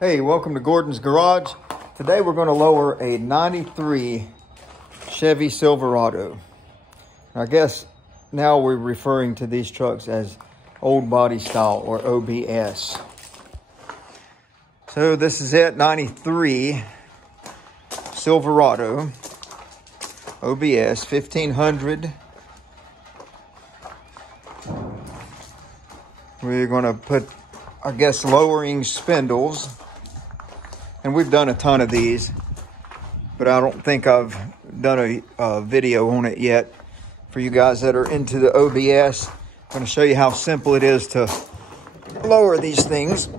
Hey, welcome to Gordon's Garage. Today we're going to lower a 93 Chevy Silverado. I guess now we're referring to these trucks as old body style or OBS. So this is it, 93 Silverado OBS 1500. We're going to put, I guess, lowering spindles. And we've done a ton of these, but I don't think I've done a video on it yet. For you guys that are into the OBS, I'm going to show you how simple it is to lower these things.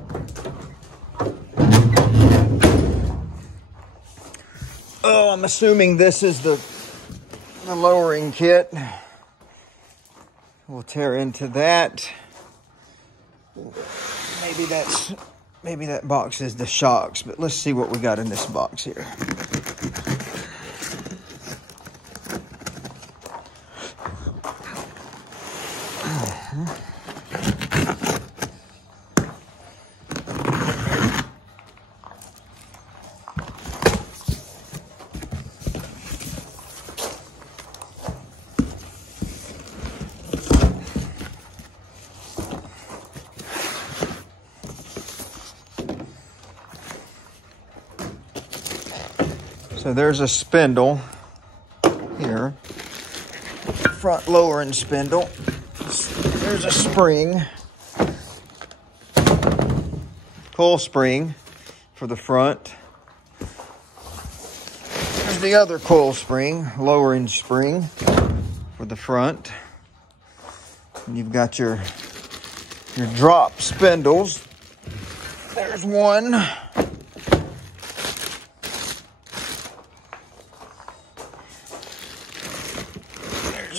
Oh, I'm assuming this is the lowering kit. We'll tear into that. Maybe that box is the shocks, but let's see what we got in this box here. So there's a spindle here, front lowering spindle. There's a spring, pull spring for the front. There's the other coil spring, lowering spring for the front. And you've got your drop spindles. There's one.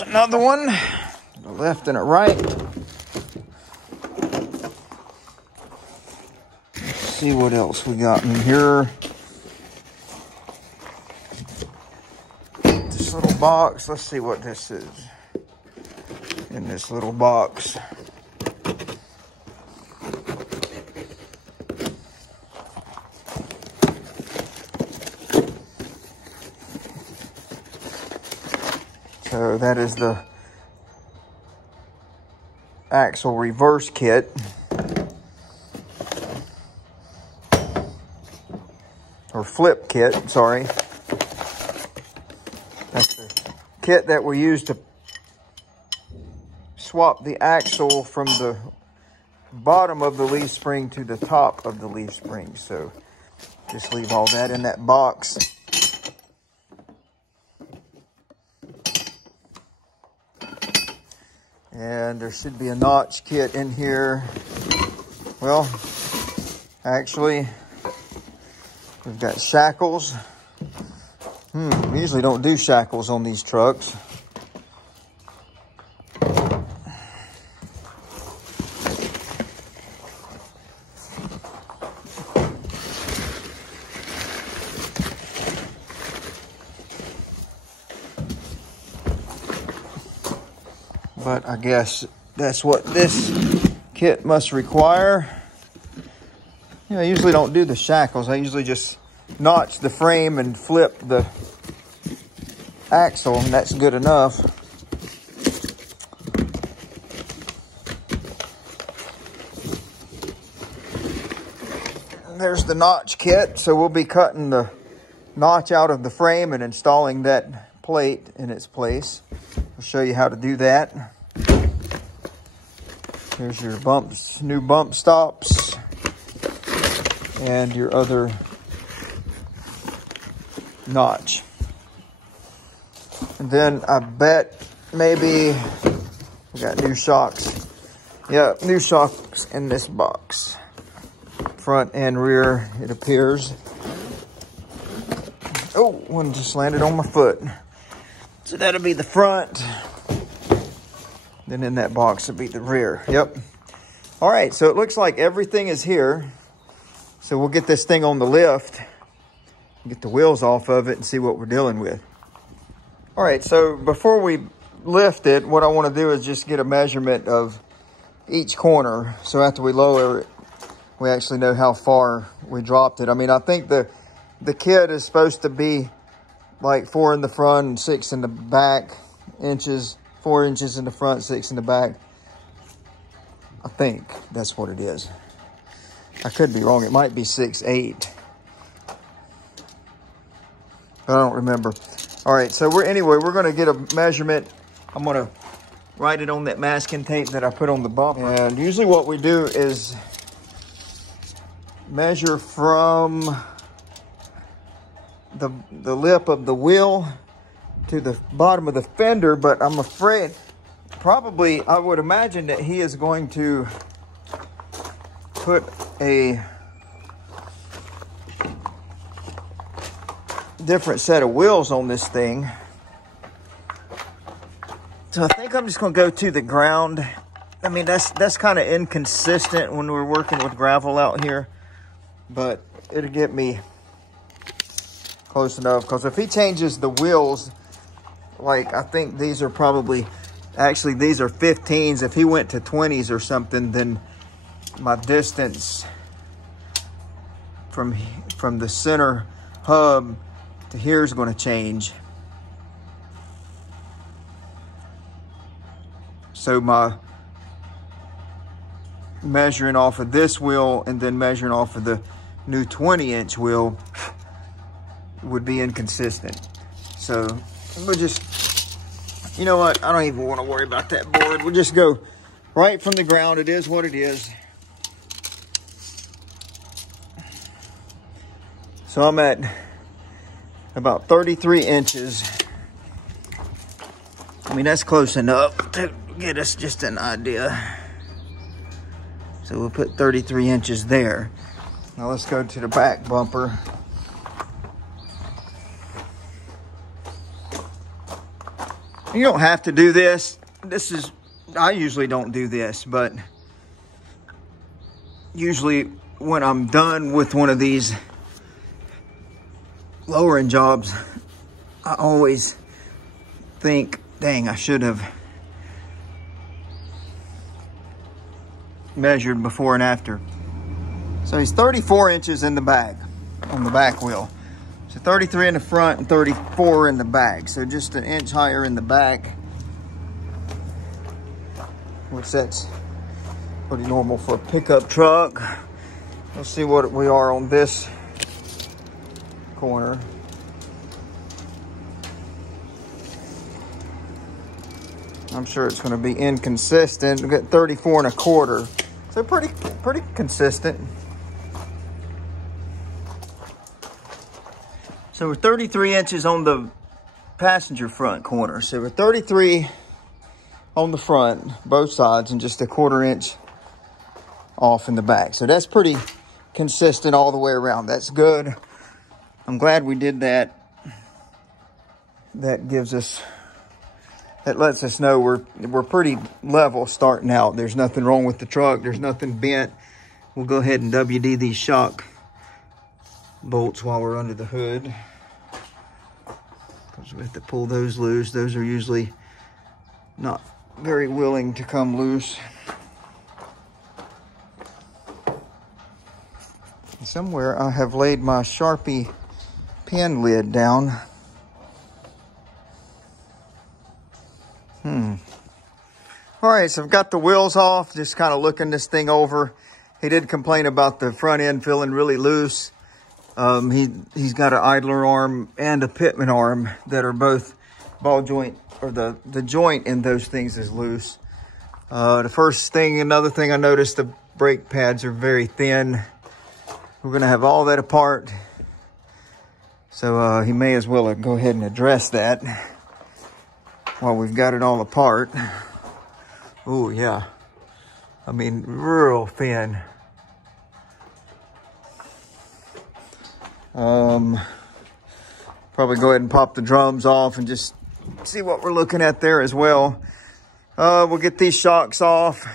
Another one, a left and a right. Let's see what else we got in here. This little box, let's see what this is in this little box. So that is the axle reverse kit. Or flip kit, sorry. That's the kit that we use to swap the axle from the bottom of the leaf spring to the top of the leaf spring. So just leave all that in that box. And there should be a notch kit in here. Well, actually, we've got shackles. We usually don't do shackles on these trucks. But I guess that's what this kit must require. You know, I usually don't do the shackles. I usually just notch the frame and flip the axle, and that's good enough. And there's the notch kit. So we'll be cutting the notch out of the frame and installing that plate in its place. I'll show you how to do that. Here's your bumps, new bump stops, and your other notch. And then I bet maybe we got new shocks. Yeah, new shocks in this box. Front and rear, it appears. Oh, one just landed on my foot. So that'll be the front. Then in that box will be the rear. Yep. All right, so it looks like everything is here. So we'll get this thing on the lift, get the wheels off of it and see what we're dealing with. All right, so before we lift it, what I want to do is just get a measurement of each corner. So after we lower it, we actually know how far we dropped it. I mean, I think the kit is supposed to be like 4 in the front and 6 in the back inches, 4 inches in the front, 6 in the back. I think that's what it is. I could be wrong. It might be 6'8". But I don't remember. All right, so we're going to get a measurement. I'm going to write it on that masking tape that I put on the bumper. And usually what we do is measure from the lip of the wheel to the bottom of the fender, but I'm afraid probably I would imagine that he is going to put a different set of wheels on this thing. So I think I'm just going to go to the ground. I mean, that's kind of inconsistent when we're working with gravel out here, but it'll get me close enough. Because if he changes the wheels, like I think these are probably, actually these are 15s. If he went to 20s or something, then my distance from the center hub to here is going to change. So my measuring off of this wheel and then measuring off of the new 20-inch wheel would be inconsistent. So we'll just, you know what? I don't even want to worry about that board. We'll just go right from the ground. It is what it is. So I'm at about 33 inches. I mean, that's close enough to get us just an idea. So we'll put 33 inches there. Now let's go to the back bumper. You don't have to do this. I usually don't do this, but usually when I'm done with one of these lowering jobs, I always think, dang, I should have measured before and after. So he's 34 inches in the back, on the back wheel. So 33 in the front and 34 in the back. So just an inch higher in the back, which that's pretty normal for a pickup truck. Let's see what we are on this corner. I'm sure it's going to be inconsistent. We got 34 1/4. So pretty consistent. So we're 33 inches on the passenger front corner. So we're 33 on the front, both sides, and just a 1/4 inch off in the back. So that's pretty consistent all the way around. That's good. I'm glad we did that. That lets us know we're pretty level starting out. There's nothing wrong with the truck. There's nothing bent. We'll go ahead and WD these shock bolts while we're under the hood, because we have to pull those loose. Those are usually not very willing to come loose. Somewhere I have laid my Sharpie pen lid down. All right, so I've got the wheels off, just kind of looking this thing over. He did complain about the front end feeling really loose. He's got an idler arm and a pitman arm that are both ball joint, or the joint in those things is loose. Another thing I noticed, the brake pads are very thin. We're gonna have all that apart. So he may as well go ahead and address that while we've got it all apart. Oh yeah, I mean, real thin. Probably go ahead and pop the drums off and just see what we're looking at there as well. We'll get these shocks off.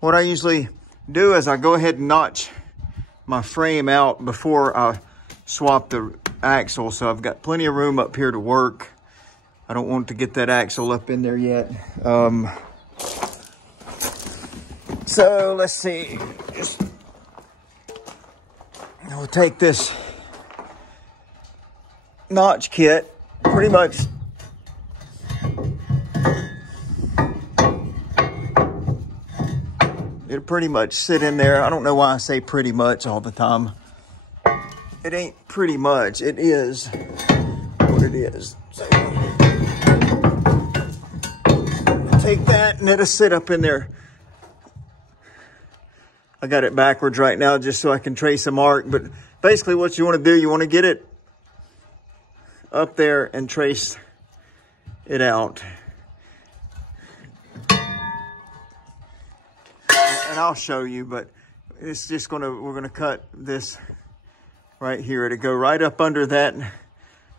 What I usually do is I go ahead and notch my frame out before I swap the axle. So I've got plenty of room up here to work. I don't want to get that axle up in there yet. So let's see. Just we'll take this notch kit, pretty much it'll pretty much sit in there. I don't know why I say pretty much all the time. It ain't pretty much, it is what it is. So take that and it'll sit up in there. I got it backwards right now just so I can trace a mark, but basically what you want to do, you want to get it up there and trace it out. And I'll show you, but it's just we're gonna cut this right here. It'll go right up under that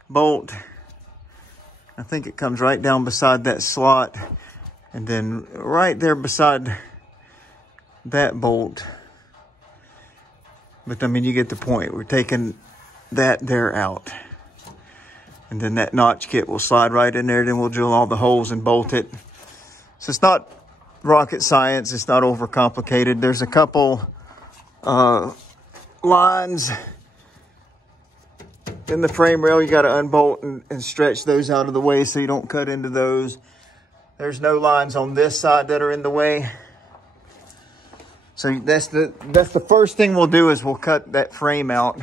bolt. I think it comes right down beside that slot, and then right there beside that bolt. But I mean, you get the point. We're taking that there out. And then that notch kit will slide right in there. Then we'll drill all the holes and bolt it. So it's not rocket science. It's not overcomplicated. There's a couple lines in the frame rail. You got to unbolt and stretch those out of the way so you don't cut into those. There's no lines on this side that are in the way. So that's the first thing we'll do is we'll cut that frame out.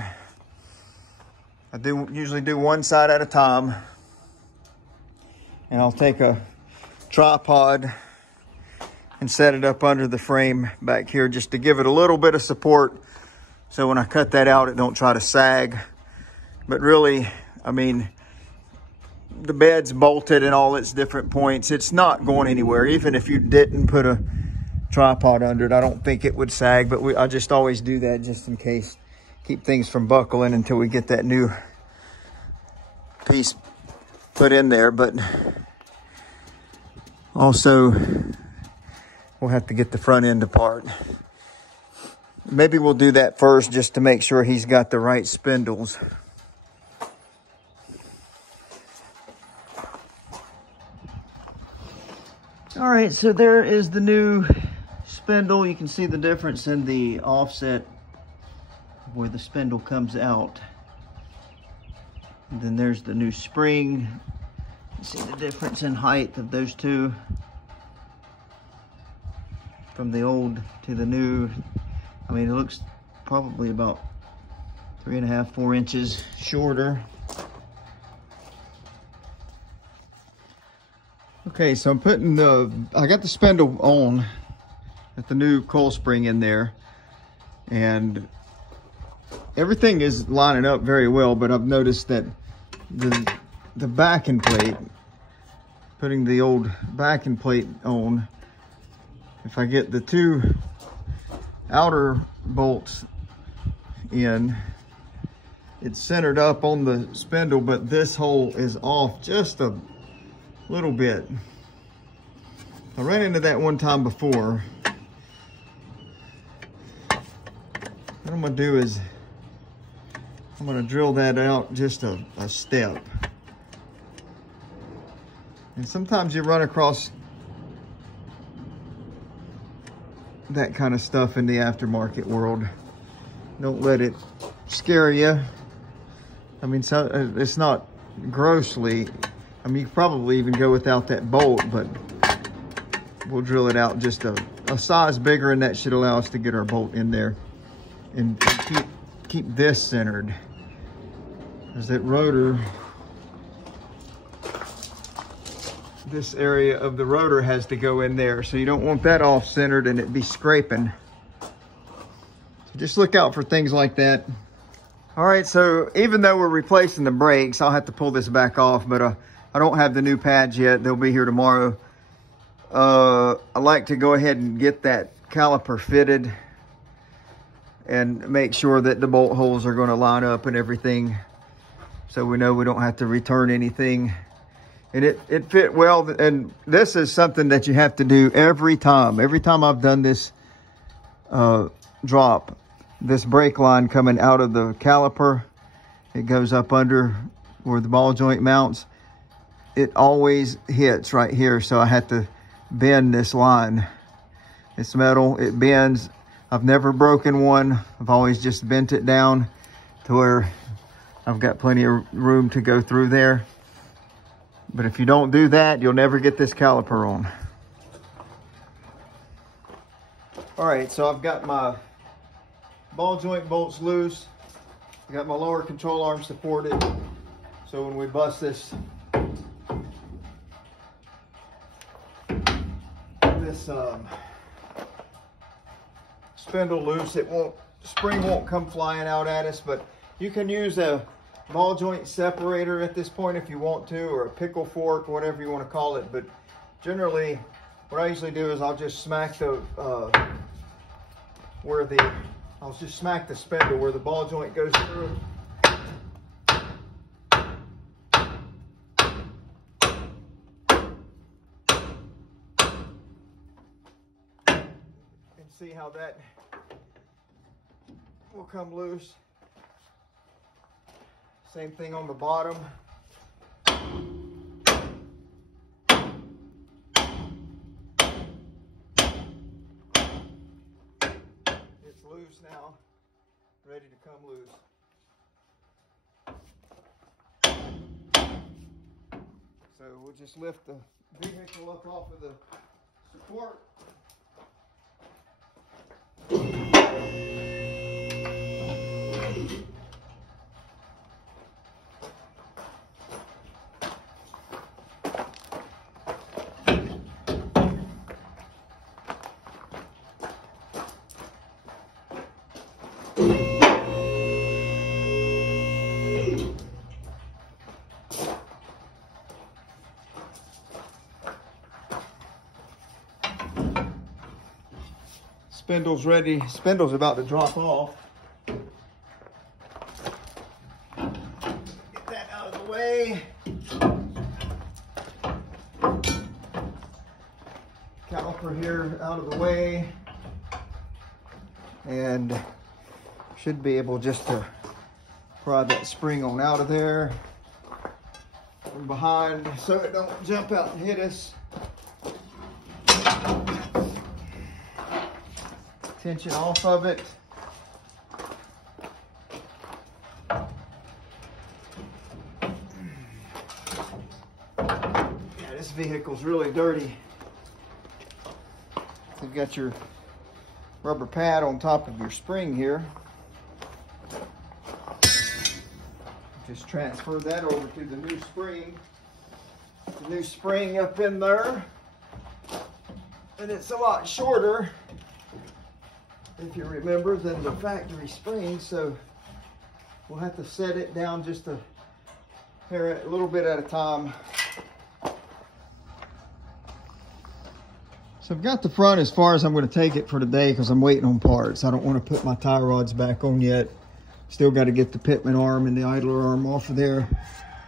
I usually do one side at a time. And I'll take a tripod and set it up under the frame back here just to give it a little bit of support. So when I cut that out, it don't try to sag. But really, I mean, the bed's bolted in all its different points. It's not going anywhere. Even if you didn't put a tripod under it, I don't think it would sag, but I just always do that just in case. Keep things from buckling until we get that new piece put in there. But also we'll have to get the front end apart. Maybe we'll do that first just to make sure he's got the right spindles. All right, so there is the new spindle. You can see the difference in the offset where the spindle comes out. And then there's the new spring. You see the difference in height of those two from the old to the new. I mean, it looks probably about 3.5, 4 inches shorter. Okay, so I'm putting I got the spindle on with the new coil spring in there, and everything is lining up very well, but I've noticed that the backing plate, putting the old backing plate on, if I get the two outer bolts in, it's centered up on the spindle, but this hole is off just a little bit. I ran into that one time before. What I'm gonna do is I'm gonna drill that out just a step. And sometimes you run across that kind of stuff in the aftermarket world. Don't let it scare you. I mean, so it's not grossly, I mean, you could probably even go without that bolt, but we'll drill it out just a size bigger, and that should allow us to get our bolt in there and keep this centered. As that rotor, this area of the rotor has to go in there, so you don't want that off centered and it be scraping. So just look out for things like that. All right, so even though we're replacing the brakes, I'll have to pull this back off, but I don't have the new pads yet. They'll be here tomorrow. I like to go ahead and get that caliper fitted and make sure that the bolt holes are going to line up and everything, so we know we don't have to return anything. And it fit well, and this is something that you have to do every time. Every time I've done this drop, this brake line coming out of the caliper, it goes up under where the ball joint mounts. It always hits right here, so I had to bend this line. It's metal, it bends. I've never broken one. I've always just bent it down. to where I've got plenty of room to go through there. But if you don't do that, you'll never get this caliper on. All right, so I've got my ball joint bolts loose. I got my lower control arm supported. So when we bust this spindle loose, spring won't come flying out at us, but you can use a ball joint separator at this point if you want to, or a pickle fork, whatever you want to call it. But generally, what I usually do is I'll just smack the smack the spindle where the ball joint goes through. And see how that will come loose. Same thing on the bottom. It's loose now, ready to come loose. So we'll just lift the vehicle up off of the support. Spindle's ready. Spindle's about to drop off. Get that out of the way. Caliper here out of the way. And should be able just to pry that spring on out of there from behind so it don't jump out and hit us. Tension off of it. Yeah, this vehicle's really dirty. You've got your rubber pad on top of your spring here. Just transfer that over to the new spring. The new spring up in there. And it's a lot shorter, if you remember, than the factory spring, so we'll have to set it down just a little bit at a time. So I've got the front as far as I'm going to take it for today because I'm waiting on parts. I don't want to put my tie rods back on yet. Still got to get the pitman arm and the idler arm off of there.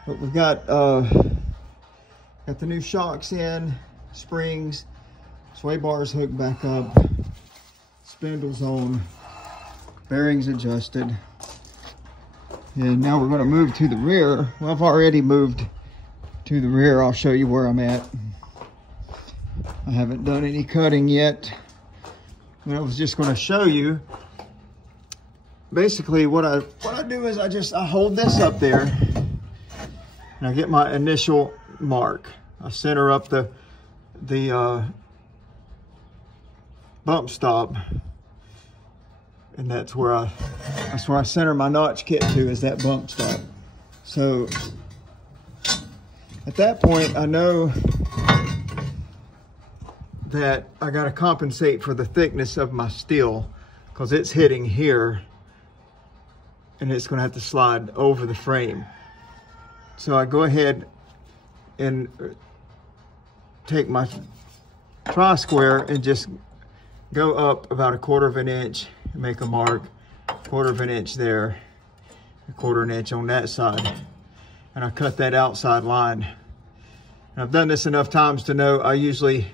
But we've got the new shocks in, springs, sway bars hooked back up, spindles on, bearings adjusted. And now we're going to move to the rear. Well, I've already moved to the rear. I'll show you where I'm at. I haven't done any cutting yet. But I was just going to show you. Basically, what I do is I hold this up there and I get my initial mark. I center up the bump stop. And that's where I center my notch kit to, is that bump stop. So at that point, I know that I got to compensate for the thickness of my steel because it's hitting here and it's going to have to slide over the frame. So I go ahead and take my tri-square and just go up about 1/4 of an inch. Make a mark, 1/4 of an inch there, 1/4 an inch on that side, and I cut that outside line. And I've done this enough times to know I usually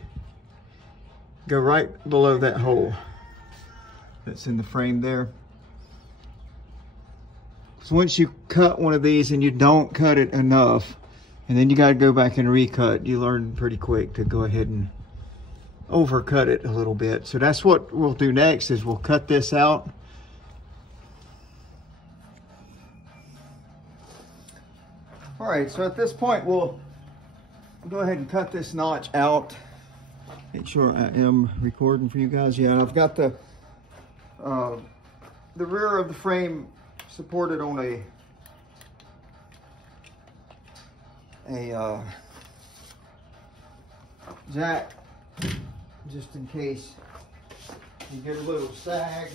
go right below that hole that's in the frame there. So once you cut one of these and you don't cut it enough, and then you got to go back and recut, you learn pretty quick to go ahead and overcut it a little bit. So that's what we'll do next, is we'll cut this out. All right, so at this point, we'll go ahead and cut this notch out. Make sure I am recording for you guys. Yeah, I've got the rear of the frame supported on a jack, just in case you get a little sag.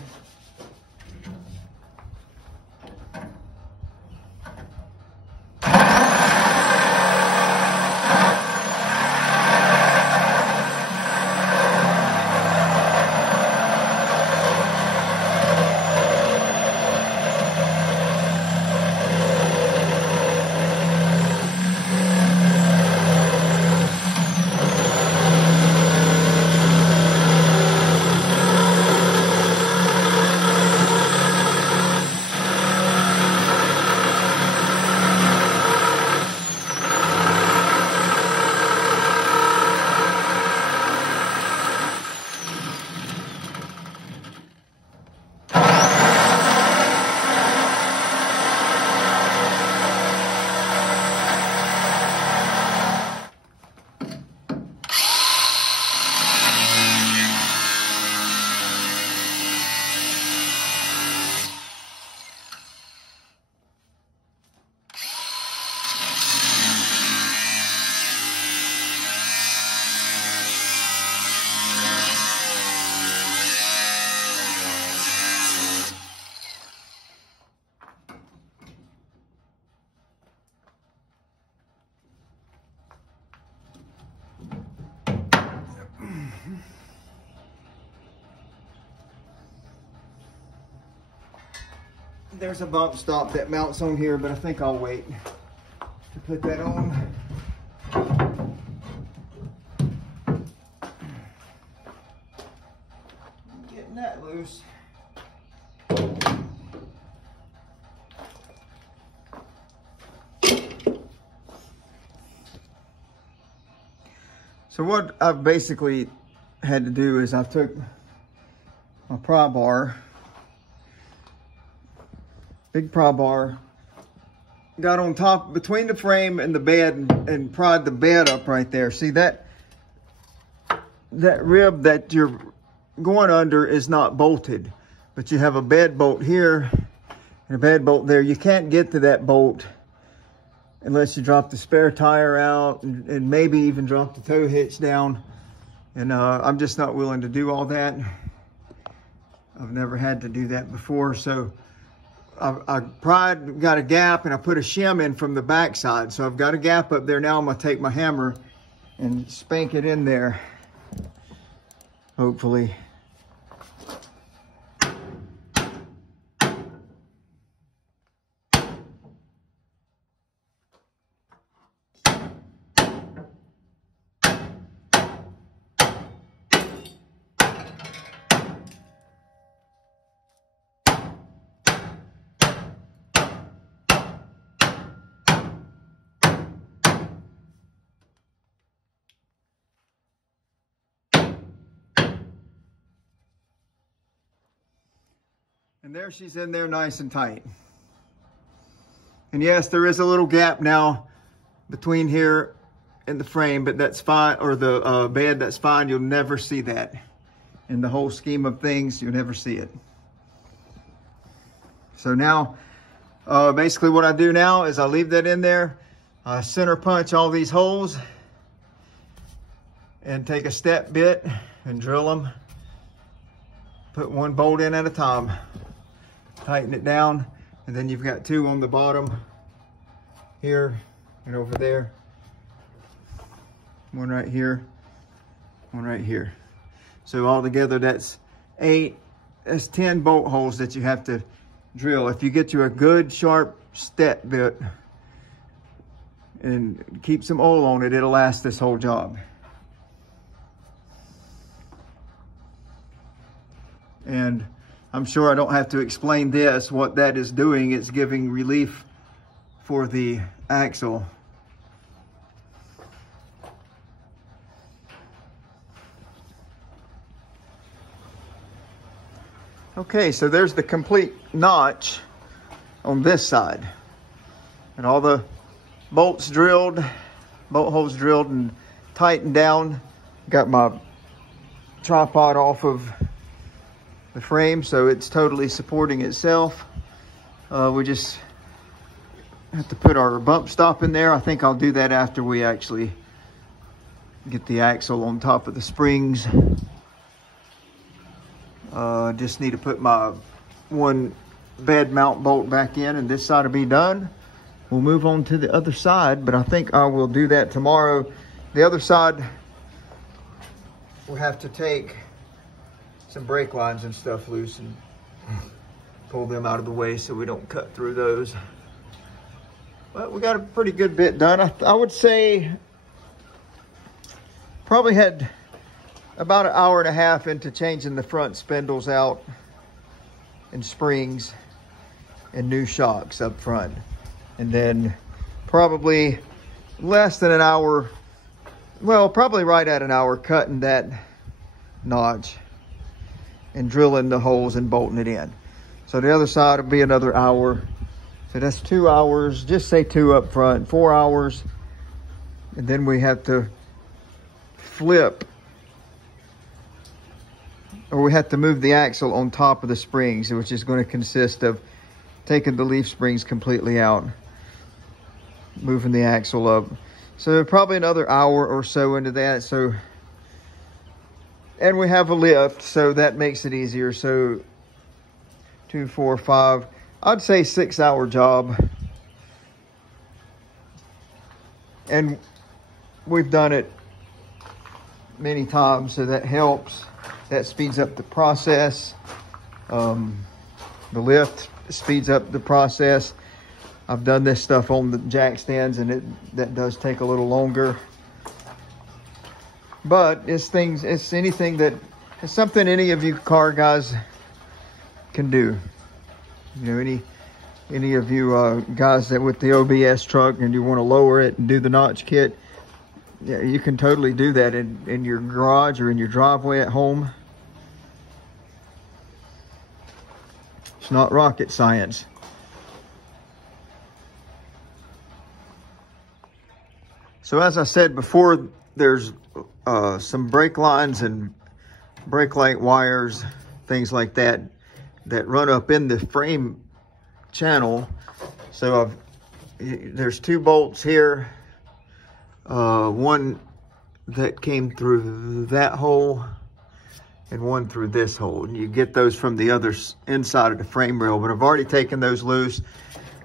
There's a bump stop that mounts on here, but I think I'll wait to put that on. Getting that loose. So what I've basically had to do is I took my pry bar, big pry bar, got on top between the frame and the bed and pried the bed up right there. See that rib that you're going under is not bolted, but you have a bed bolt here and a bed bolt there. You can't get to that bolt unless you drop the spare tire out and maybe even drop the tow hitch down. And I'm just not willing to do all that. I've never had to do that before, so I got a gap and I put a shim in from the backside. So I've got a gap up there. Now I'm gonna take my hammer and spank it in there, hopefully. And there she's in there nice and tight. And yes, there is a little gap now between here and the frame, but that's fine, or the bed, that's fine. You'll never see that. In the whole scheme of things, you'll never see it. So now, basically what I do now is I leave that in there, I center punch all these holes, and take a step bit and drill them. Put one bolt in at a time. Tighten it down, and then you've got two on the bottom here and over there. One right here, one right here. So altogether that's 10 bolt holes that you have to drill. If you get you a good sharp step bit and keep some oil on it, it'll last this whole job. And I'm sure I don't have to explain this. What that is doing, it's giving relief for the axle. Okay, so there's the complete notch on this side. And all the bolts drilled, bolt holes drilled and tightened down. Got my tripod off of the frame, so it's totally supporting itself. We just have to put our bump stop in there. I think I'll do that after we actually get the axle on top of the springs. Just need to put my one bed mount bolt back in, and this side will be done. We'll move on to the other side, but I think I will do that tomorrow. The other side, we'll have to take some brake lines and stuff loose and pull them out of the way so we don't cut through those. But we got a pretty good bit done. I would say probably had about an hour and a half into changing the front spindles out and springs and new shocks up front. And then probably less than an hour, well, probably right at an hour, cutting that notch and drilling the holes and bolting it in. So the other side will be another hour. So that's 2 hours, just say 2 up front, 4 hours. And then we have to flip, or we have to move the axle on top of the springs, which is going to consist of taking the leaf springs completely out, moving the axle up. So probably another hour or so into that. So, and we have a lift, so that makes it easier. So 2, 4, 5, I'd say 6 hour job. And we've done it many times, so that helps. That speeds up the process. The lift speeds up the process. I've done this stuff on the jack stands, and that does take a little longer. But it's something any of you car guys can do. You know, any of you guys that with the OBS truck and you want to lower it and do the notch kit, yeah, you can totally do that in your garage or in your driveway at home. It's not rocket science. So as I said before, there's some brake lines and brake light wires, things like that run up in the frame channel. So there's 2 bolts here. One that came through that hole and one through this hole. And you get those from the other inside of the frame rail, but I've already taken those loose,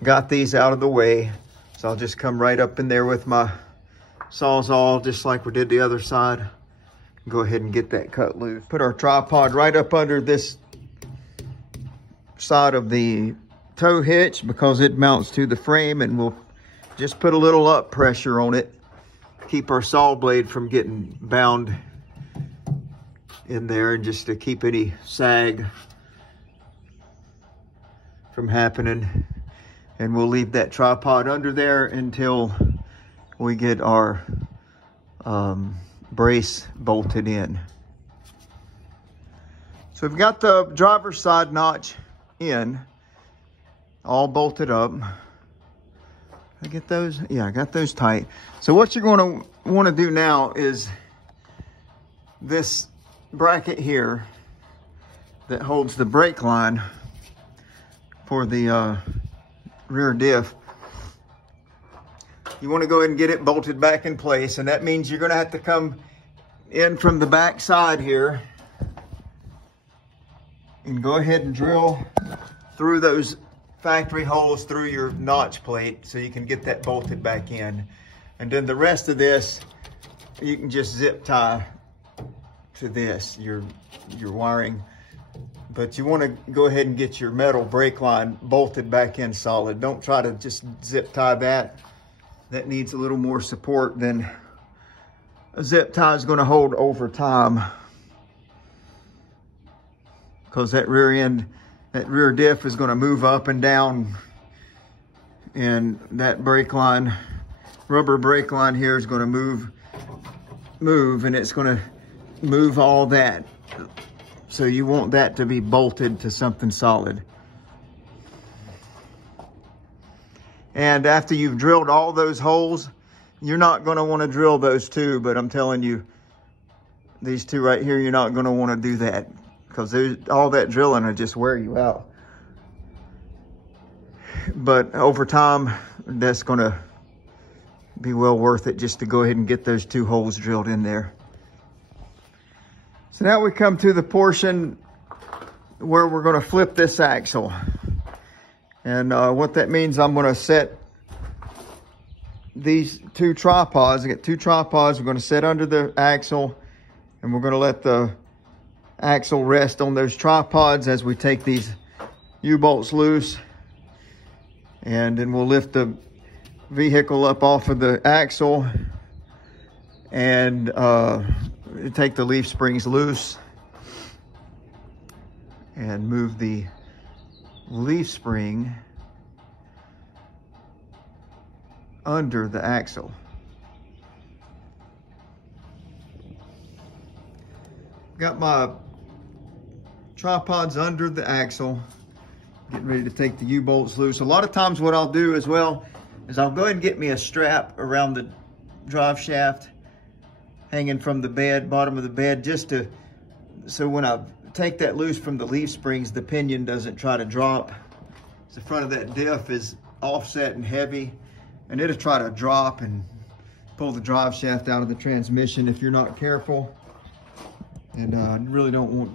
got these out of the way. So I'll just come right up in there with my Sawzall, just like we did the other side. Go ahead and get that cut loose. Put our tripod right up under this side of the tow hitch because it mounts to the frame, and we'll just put a little up pressure on it. Keep our saw blade from getting bound in there, and just to keep any sag from happening. And we'll leave that tripod under there until we get our brace bolted in. So we've got the driver's side notch in, all bolted up. I get those? Yeah, I got those tight. So what you're going to want to do now is this bracket here that holds the brake line for the rear diff. You want to go ahead and get it bolted back in place, and that means you're going to have to come in from the back side here and go ahead and drill through those factory holes through your notch plate so you can get that bolted back in. And then the rest of this you can just zip tie to this, your wiring. But you want to go ahead and get your metal brake line bolted back in solid. Don't try to just zip tie that. That needs a little more support than a zip tie is going to hold over time, because that rear end, that rear diff is going to move up and down, and that brake line, rubber brake line here is going to move, and it's going to move all that. So you want that to be bolted to something solid. And after you've drilled all those holes, you're not going to want to drill those two, but I'm telling you, these two right here, you're not going to want to do that because all that drilling will just wear you out. But over time, that's going to be well worth it just to go ahead and get those two holes drilled in there. So now we come to the portion where we're going to flip this axle. And what that means, I'm going to set these two tripods. I get two tripods. We're going to set under the axle, and we're going to let the axle rest on those tripods as we take these U-bolts loose. And then we'll lift the vehicle up off of the axle and take the leaf springs loose and move the leaf spring under the axle. Got my tripods under the axle, getting ready to take the U-bolts loose. A lot of times what I'll do as well is I'll go ahead and get me a strap around the drive shaft hanging from the bed, bottom of the bed, so when I take that loose from the leaf springs, the pinion doesn't try to drop. The front of that diff is offset and heavy, and it'll try to drop and pull the drive shaft out of the transmission if you're not careful. And I really don't want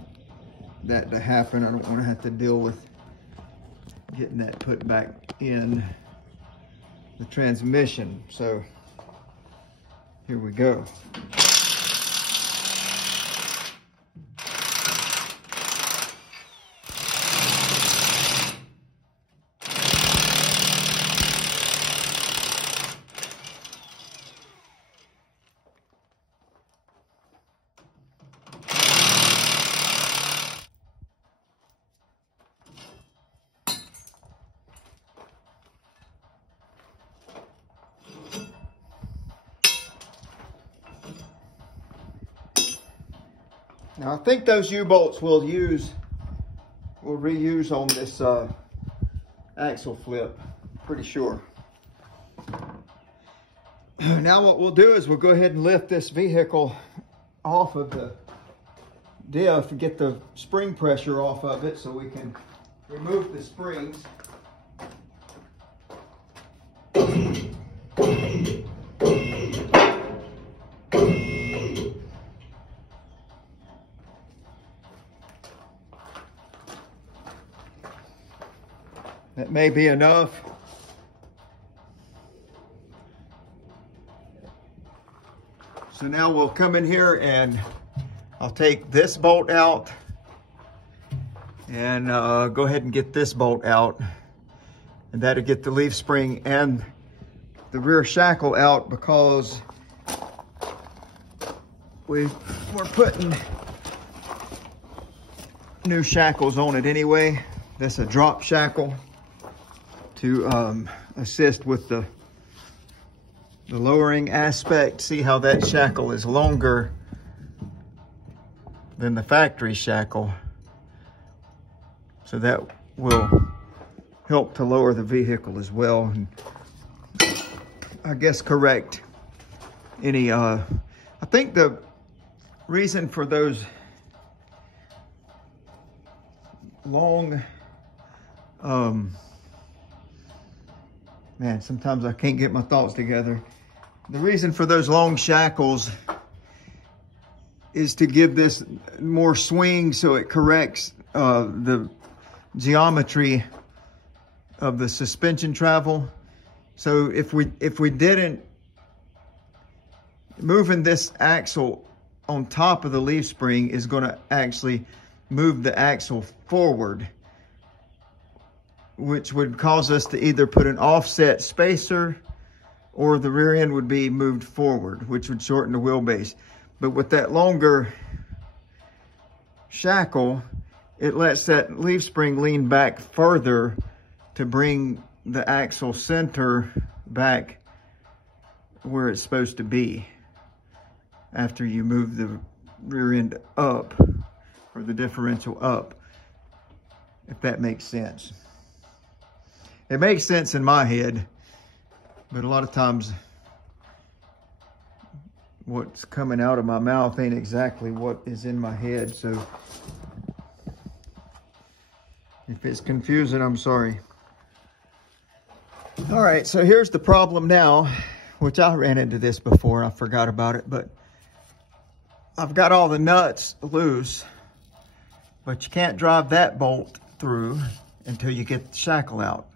that to happen. I don't want to have to deal with getting that put back in the transmission. So here we go. Now I think those U-bolts we'll reuse on this axle flip, pretty sure. Now what we'll do is we'll go ahead and lift this vehicle off of the diff and get the spring pressure off of it so we can remove the springs. That may be enough. So now we'll come in here and I'll take this bolt out and go ahead and get this bolt out. And that'll get the leaf spring and the rear shackle out because we're putting new shackles on it anyway. That's a drop shackle to assist with the lowering aspect. See how that shackle is longer than the factory shackle. So that will help to lower the vehicle as well. And I guess correct any, I think the reason for those long, man, sometimes I can't get my thoughts together. The reason for those long shackles is to give this more swing so it corrects the geometry of the suspension travel. So if we didn't, moving this axle on top of the leaf spring is going to actually move the axle forward, which would cause us to either put an offset spacer or the rear end would be moved forward, which would shorten the wheelbase. But with that longer shackle, it lets that leaf spring lean back further to bring the axle center back where it's supposed to be after you move the rear end up, or the differential up, if that makes sense. It makes sense in my head. But a lot of times what's coming out of my mouth ain't exactly what is in my head. So if it's confusing, I'm sorry. All right, so here's the problem now, which I ran into this before. I forgot about it, but I've got all the nuts loose, but you can't drive that bolt through until you get the shackle out.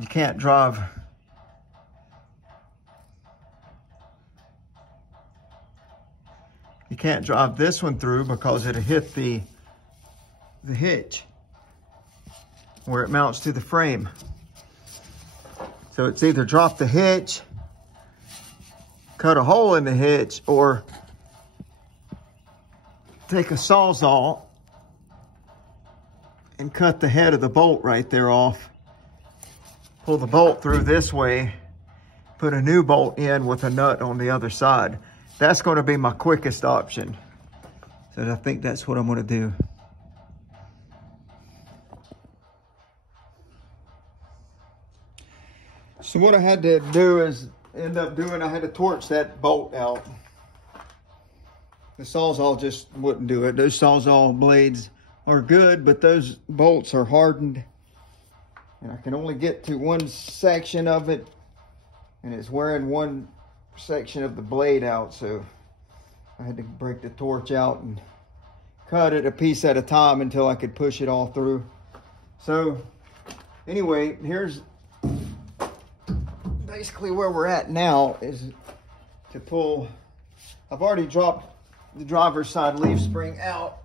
You can't drive this one through because it'll hit the hitch where it mounts to the frame. So it's either drop the hitch, cut a hole in the hitch, or take a sawzall and cut the head of the bolt right there off. Pull the bolt through this way, put a new bolt in with a nut on the other side. That's going to be my quickest option. So I think that's what I'm going to do. So what I had to do is I had to torch that bolt out. The sawzall just wouldn't do it. Those sawzall blades are good, but those bolts are hardened. And I can only get to one section of it, and it's wearing one section of the blade out. So I had to break the torch out and cut it a piece at a time until I could push it all through. So anyway, here's basically where we're at now, is to pull. I've already dropped the driver's side leaf spring out.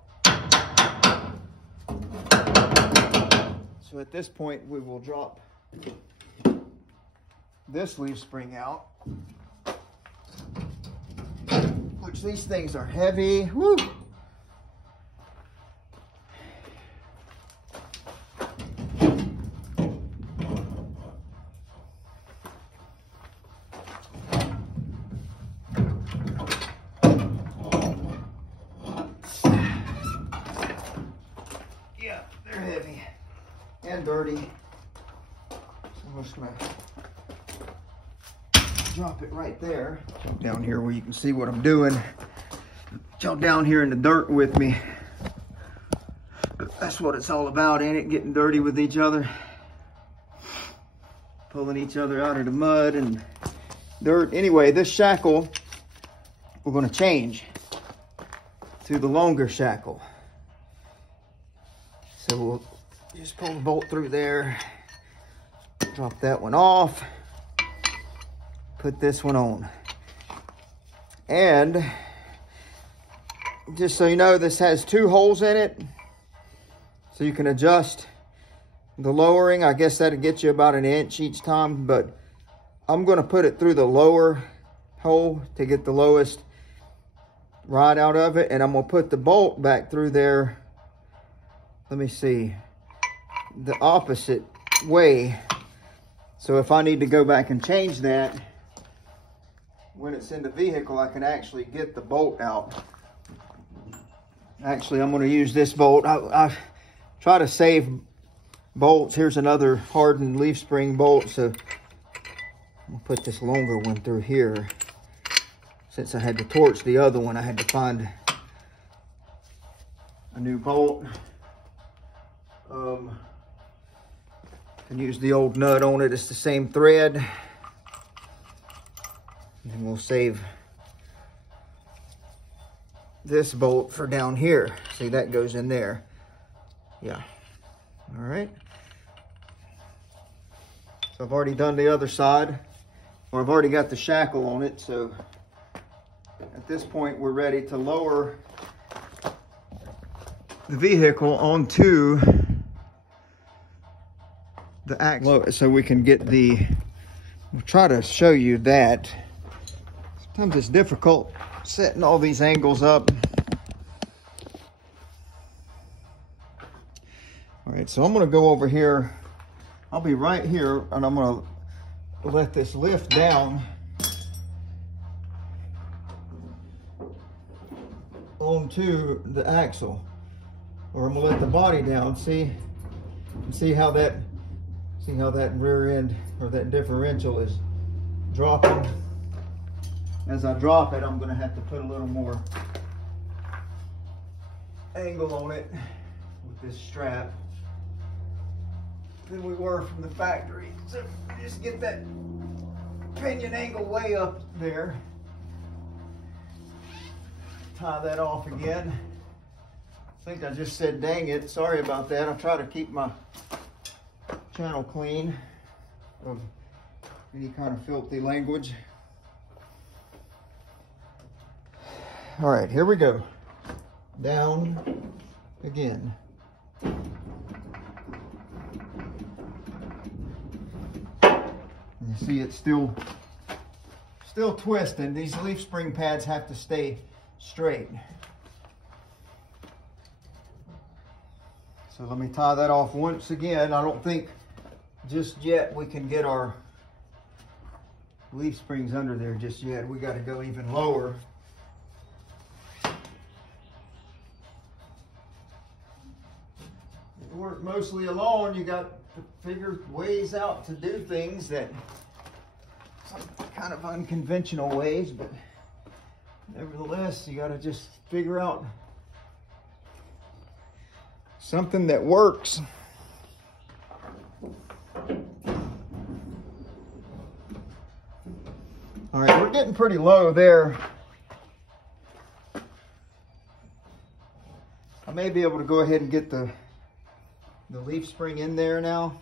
So at this point, we will drop this leaf spring out, which these things are heavy. Woo! Yeah, they're heavy and dirty. So I'm just gonna drop it right there. Down here where you can see what I'm doing. Y'all down here in the dirt with me. That's what it's all about, ain't it? Getting dirty with each other. Pulling each other out of the mud and dirt. Anyway, this shackle, we're gonna change to the longer shackle. So we'll just pull the bolt through there, drop that one off, put this one on. And just so you know, this has 2 holes in it, so you can adjust the lowering. I guess that'll get you about 1 inch each time, but I'm gonna put it through the lower hole to get the lowest ride out of it, and I'm gonna put the bolt back through there. Let me see, the opposite way. So if I need to go back and change that, when it's in the vehicle, I can actually get the bolt out. Actually, I'm going to use this bolt. I try to save bolts. Here's another hardened leaf spring bolt. So I'm going to put this longer one through here. Since I had to torch the other one, I had to find a new bolt. Can use the old nut on it. It's the same thread. And we'll save this bolt for down here. See, that goes in there. Yeah. All right. So I've already done the other side, or I've already got the shackle on it. So at this point, we're ready to lower the vehicle onto the axle, so we can get the, we'll try to show you that. Sometimes it's difficult setting all these angles up. All right, so I'm gonna go over here. I'll be right here, and I'm gonna let this lift down onto the axle, or I'm gonna let the body down. See how that See how that rear end or that differential is dropping. As I drop it, I'm going to have to put a little more angle on it with this strap than we were from the factory. So just get that pinion angle way up there. Tie that off again. I think I just said dang it. Sorry about that. I'll try to keep my channel clean of any kind of filthy language. All right, here we go. Down again. You see it's still twisting. These leaf spring pads have to stay straight. So let me tie that off once again. I don't think just yet we can get our leaf springs under there just yet. We got to go even lower. You work mostly alone. You got to figure ways out to do things that some kind of unconventional ways, but nevertheless, you got to just figure out something that works. All right, we're getting pretty low there. I may be able to go ahead and get the leaf spring in there now.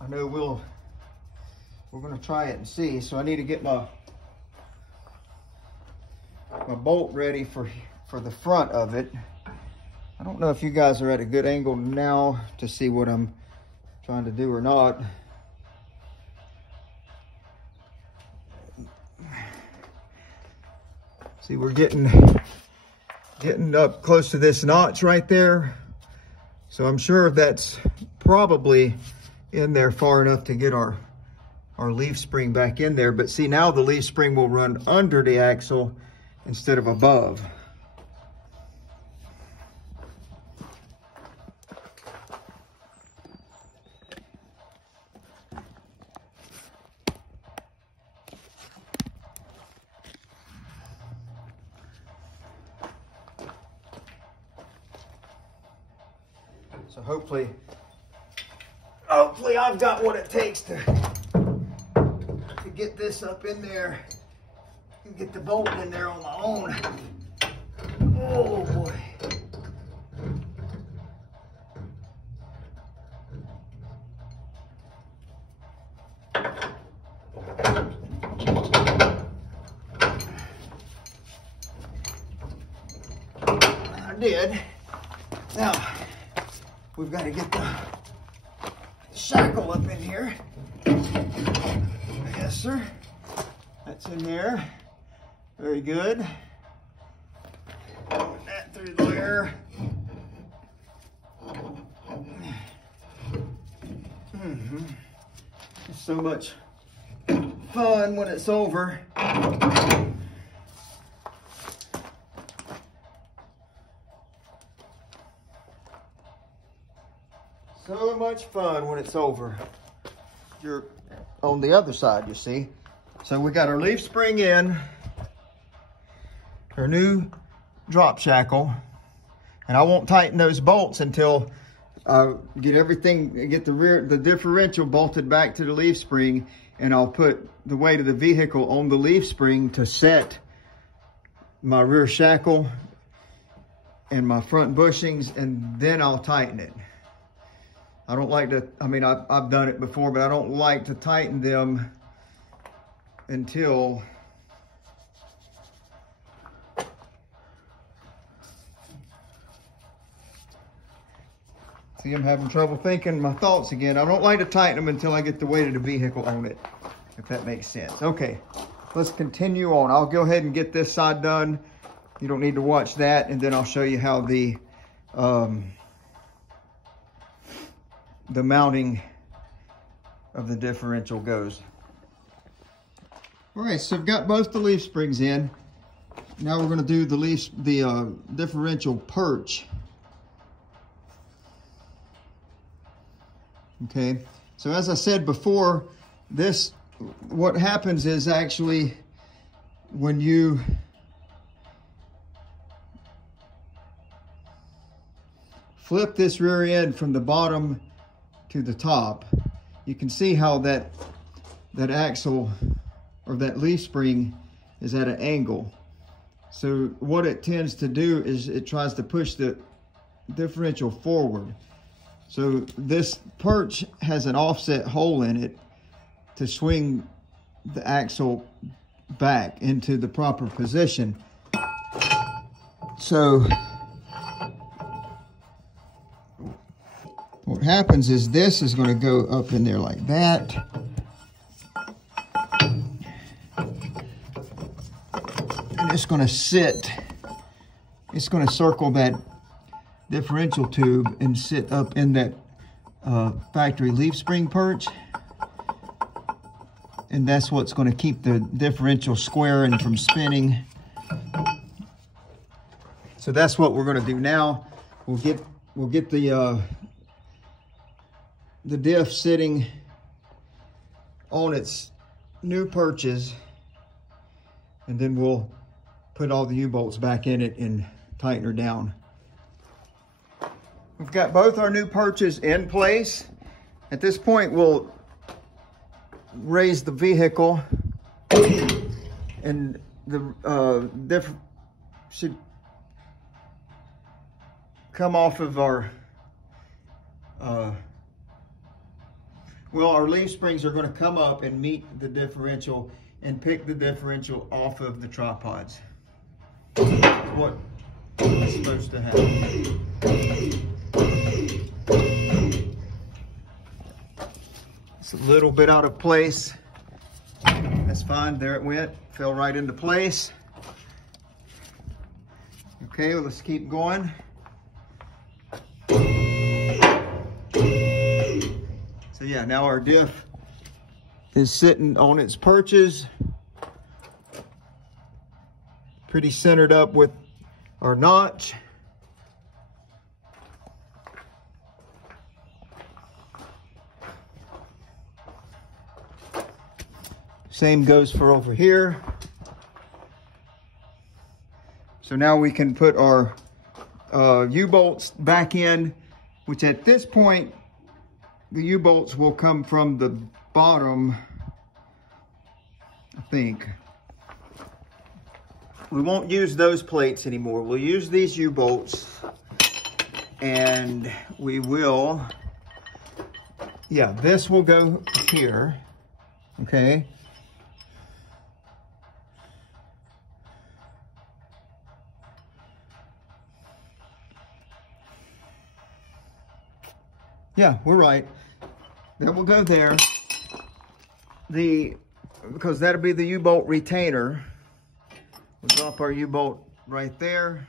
I know we're going to try it and see. So I need to get my bolt ready for the front of it. I don't know if you guys are at a good angle now to see what I'm trying to do or not. See, we're getting up close to this notch right there. So I'm sure that's probably in there far enough to get our leaf spring back in there. But see, now the leaf spring will run under the axle instead of above. So hopefully I've got what it takes to get this up in there and get the bolt in there on my own. Oh boy. I did. Now, we've got to get the shackle up in here. Yes, sir. That's in there. Very good. Put that through there. It's so much fun when it's over. So much fun when it's over. You're on the other side, you see. So we got our leaf spring in, our new drop shackle, and I won't tighten those bolts until I get the differential bolted back to the leaf spring, and I'll put the weight of the vehicle on the leaf spring to set my rear shackle and my front bushings, and then I'll tighten it. I don't like to, I mean, I've done it before, but I don't like to tighten them until see, I'm having trouble thinking my thoughts again. I don't like to tighten them until I get the weight of the vehicle on it, if that makes sense. Okay, let's continue on. I'll go ahead and get this side done. You don't need to watch that, and then I'll show you how the mounting of the differential goes. All right, so I've got both the leaf springs in. Now we're going to do the differential perch. Okay, so as I said before, what happens is actually when you flip this rear end from the bottom to the top, you can see how that axle or that leaf spring is at an angle. So what it tends to do is it tries to push the differential forward. So this perch has an offset hole in it to swing the axle back into the proper position. So what happens is this is going to go up in there like that. And it's going to sit, it's going to circle that differential tube and sit up in that factory leaf spring perch. And that's what's going to keep the differential square and from spinning. So that's what we're going to do now. We'll get the diff sitting on its new perches, and then we'll put all the U-bolts back in it and tighten her down. We've got both our new perches in place. At this point, we'll raise the vehicle, and the diff should come off of our well, our leaf springs are going to come up and meet the differential and pick the differential off of the tripods. That's what is supposed to happen. It's a little bit out of place. That's fine. There it went. Fell right into place. Okay, well, let's keep going. So yeah, now our diff is sitting on its perches, pretty centered up with our notch. Same goes for over here. So now we can put our U-bolts back in, which at this point, the U-bolts will come from the bottom, I think. We won't use those plates anymore. We'll use these U-bolts, and we will, yeah, this will go here, okay? Yeah, we're right. That will go there. Because that'll be the U-bolt retainer. We'll drop our U-bolt right there,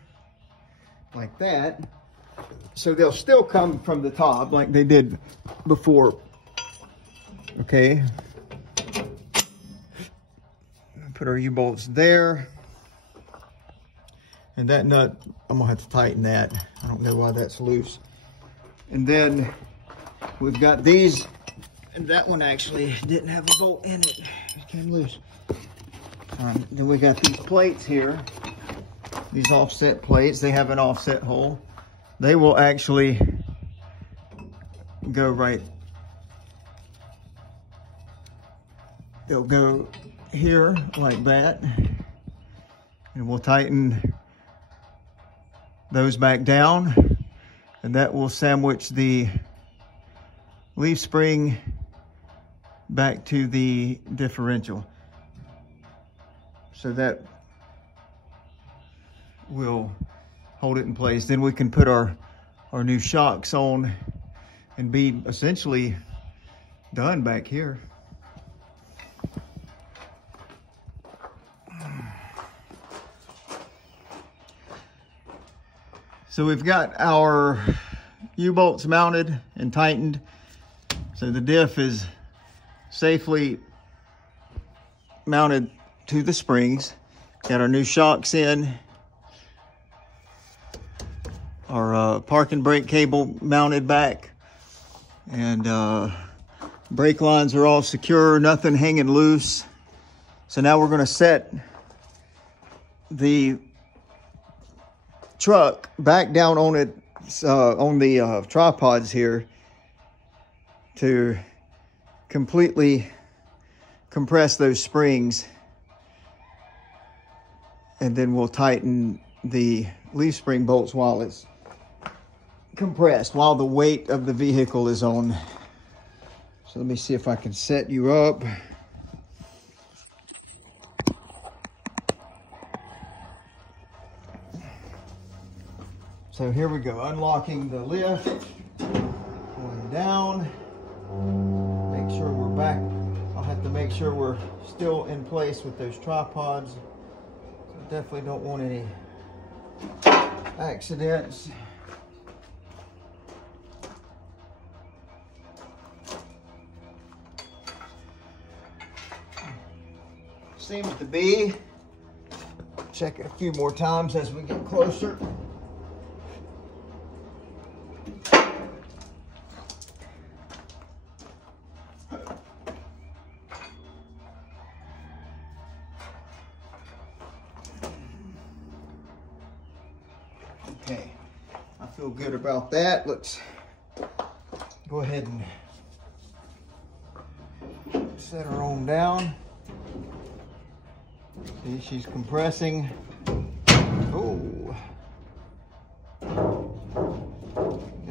like that. So they'll still come from the top like they did before. Okay. Put our U-bolts there. And that nut, I'm gonna have to tighten that. I don't know why that's loose. And then we've got these, and that one actually didn't have a bolt in it. It came loose. Then we got these plates here, these offset plates. They have an offset hole. They will actually go right, they'll go here like that. And we'll tighten those back down, and that will sandwich the leaf spring back to the differential. So that will hold it in place. Then we can put our new shocks on and be essentially done back here. So we've got our U-bolts mounted and tightened. So the diff is safely mounted to the springs. Got our new shocks in. Our parking brake cable mounted back. And brake lines are all secure, nothing hanging loose. So now we're going to set the truck back down on it, on the tripods here, to completely compress those springs, and then we'll tighten the leaf spring bolts while it's compressed, while the weight of the vehicle is on. So let me see if I can set you up. So here we go, unlocking the lift, going down, make sure we're back. I'll have to make sure we're still in place with those tripods. So definitely don't want any accidents. Seems to be. Check it a few more times as we get closer. Okay, I feel good about that. Let's go ahead and set her on down. See, she's compressing. Oh,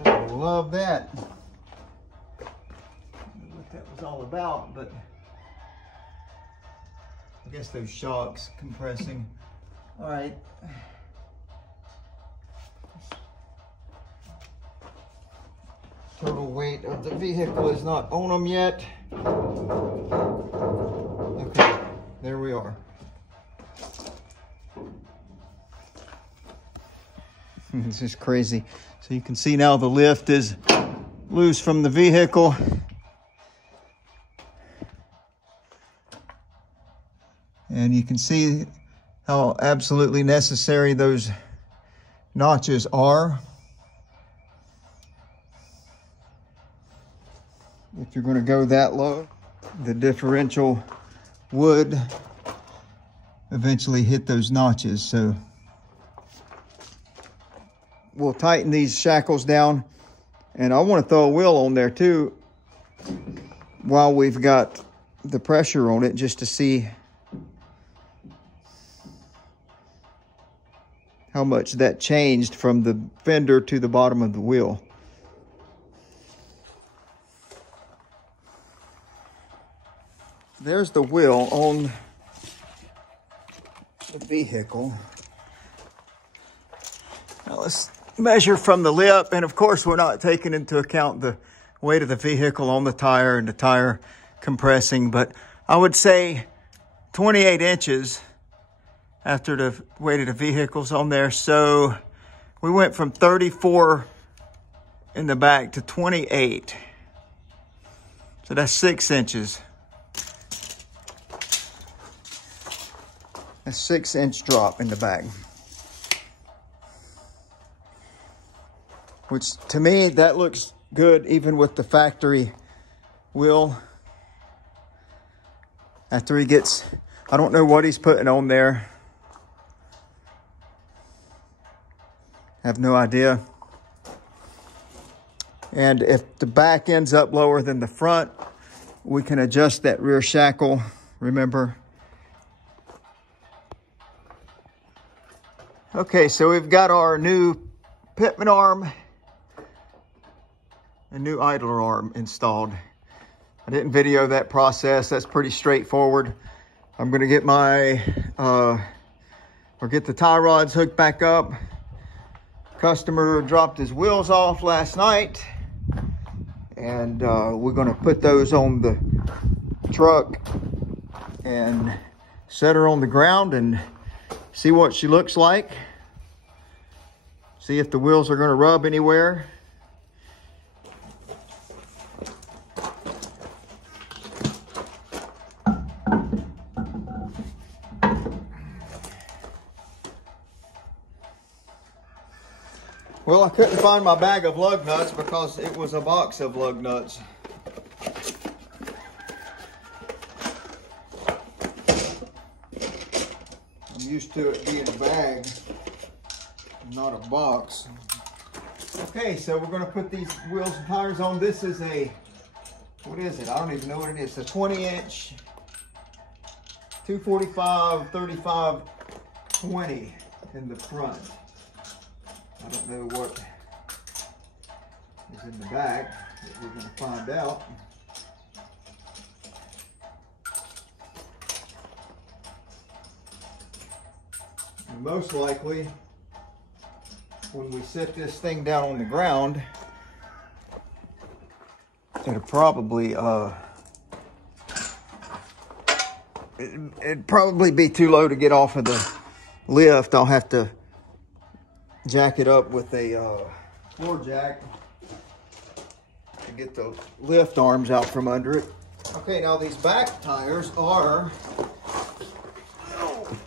gotta love that. I don't know what that was all about, but I guess those shocks compressing. All right. Total weight of the vehicle is not on them yet. Okay, there we are. This is crazy. So you can see now the lift is loose from the vehicle. And you can see how absolutely necessary those notches are. If you're going to go that low, the differential would eventually hit those notches. So we'll tighten these shackles down, and I want to throw a wheel on there too while we've got the pressure on it, just to see how much that changed from the fender to the bottom of the wheel. There's the wheel on the vehicle. Now let's measure from the lip, and of course we're not taking into account the weight of the vehicle on the tire and the tire compressing, but I would say 28 inches after the weight of the vehicle's on there. So we went from 34 in the back to 28. So that's 6 inches. A 6-inch drop in the back. Which to me, that looks good even with the factory wheel. After he gets, I don't know what he's putting on there. I have no idea. And if the back ends up lower than the front, we can adjust that rear shackle, remember. Okay, so we've got our new pitman arm and new idler arm installed. I didn't video that process. That's pretty straightforward. I'm gonna get my, get the tie rods hooked back up. Customer dropped his wheels off last night, and we're gonna put those on the truck and set her on the ground and see what she looks like. See if the wheels are going to rub anywhere. Well, I couldn't find my bag of lug nuts because it was a box of lug nuts. I'm used to it being a bag, not a box. Okay, so we're gonna put these wheels and tires on. This is a, what is it? I don't even know what it is. It's a 20-inch, 245, 35, 20 in the front. I don't know what is in the back, but we're gonna find out. And most likely, when we set this thing down on the ground, it'll probably it'd probably be too low to get off of the lift. I'll have to jack it up with a floor jack to get the lift arms out from under it. Okay, now these back tires are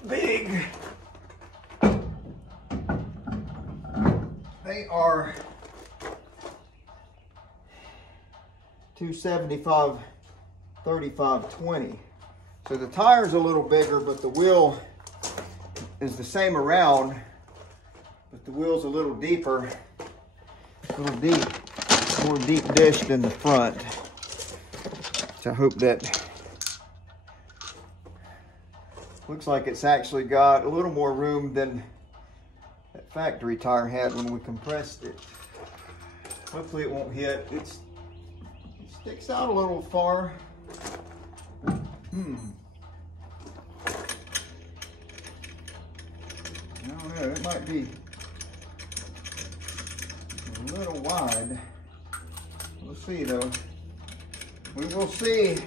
big. They are 275, 35, 20. So the tire's a little bigger, but the wheel is the same around, but the wheel's a little deeper, more deep dished in the front. So I hope that, looks like it's actually got a little more room than that factory tire had when we compressed it. Hopefully it won't hit. It sticks out a little far. I don't know, it might be a little wide. We'll see though. We will see.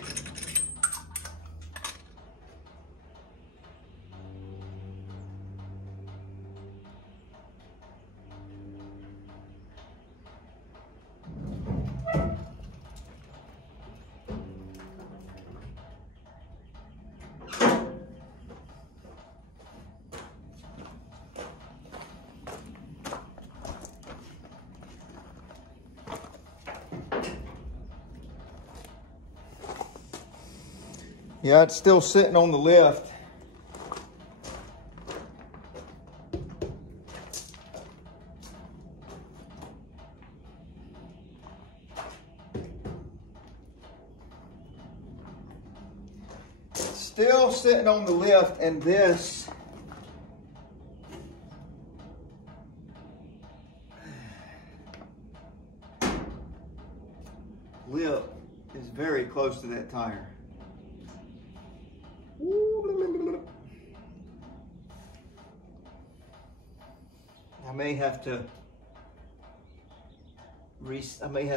Yeah, it's still sitting on the lift. Still sitting on the lift, and this lip is very close to that tire. I may have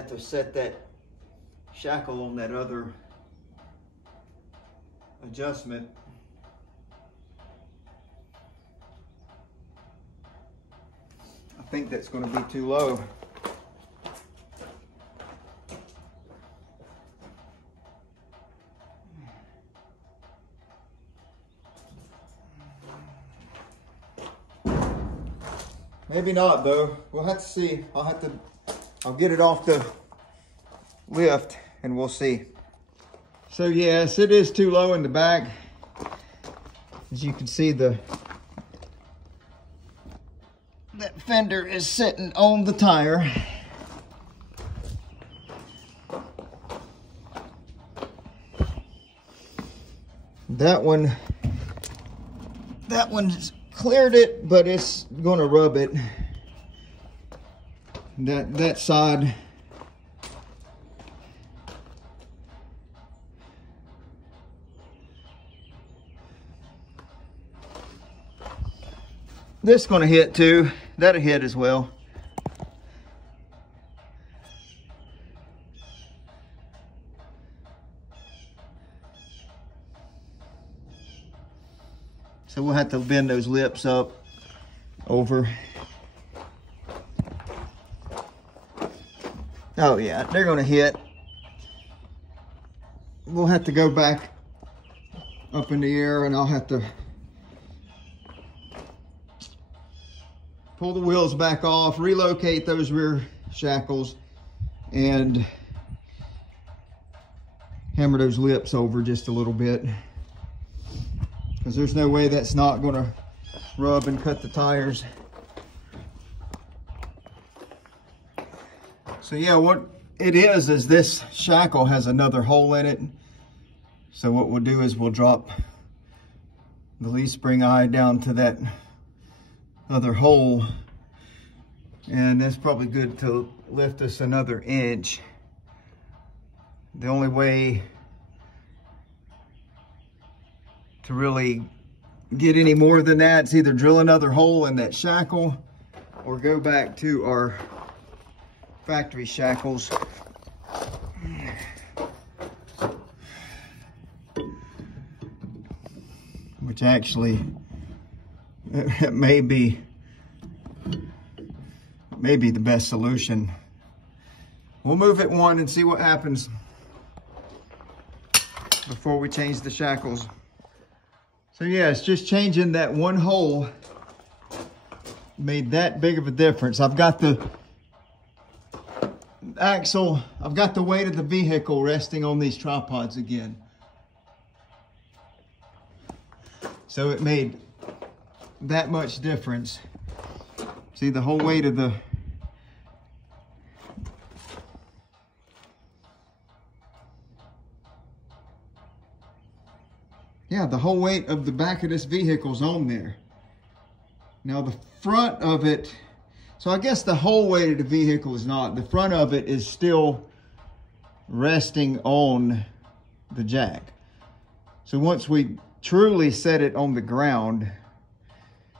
to set that shackle on that other adjustment. I think that's going to be too low. Maybe not though. We'll have to see. I'll get it off the lift and we'll see. So yes, it is too low in the back. As you can see, that fender is sitting on the tire. That one's cleared it, but it's gonna rub it. That side. This is gonna hit too. That'll hit as well. So we'll have to bend those lips up over. Oh yeah, they're gonna hit. We'll have to go back up in the air and I'll have to pull the wheels back off, relocate those rear shackles, and hammer those lips over just a little bit, because there's no way that's not going to rub and cut the tires. So yeah, what it is this shackle has another hole in it. So what we'll do is we'll drop the leaf spring eye down to that other hole, and it's probably good to lift us another inch. The only way to really get any more than that is either drill another hole in that shackle or go back to our factory shackles. Which actually, it may be the best solution. We'll move it one and see what happens before we change the shackles. So yeah, it's just changing that one hole made that big of a difference. I've got the axle, I've got the weight of the vehicle resting on these tripods again. So it made that much difference. See, the whole weight of the the whole weight of the back of this vehicle's on there. Now the front of it, so I guess the whole weight of the vehicle is not. The front of it is still resting on the jack. So once we truly set it on the ground,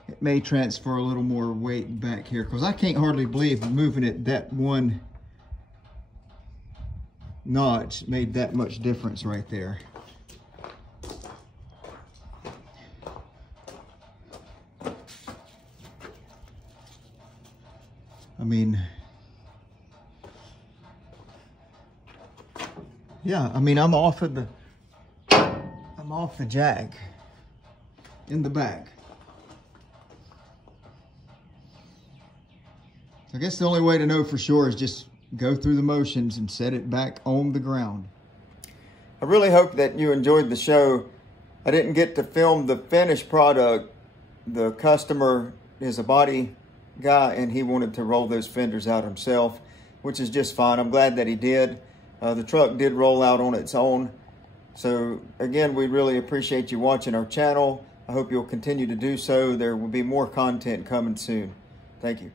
it may transfer a little more weight back here, because I can't hardly believe moving it that one notch made that much difference right there. I mean, yeah, I mean, I'm off the jack in the back. I guess the only way to know for sure is just go through the motions and set it back on the ground. I really hope that you enjoyed the show. I didn't get to film the finished product. The customer is a body guy and he wanted to roll those fenders out himself, which is just fine. I'm glad that he did. The truck did roll out on its own. So again, we really appreciate you watching our channel. I hope you'll continue to do so. There will be more content coming soon. Thank you.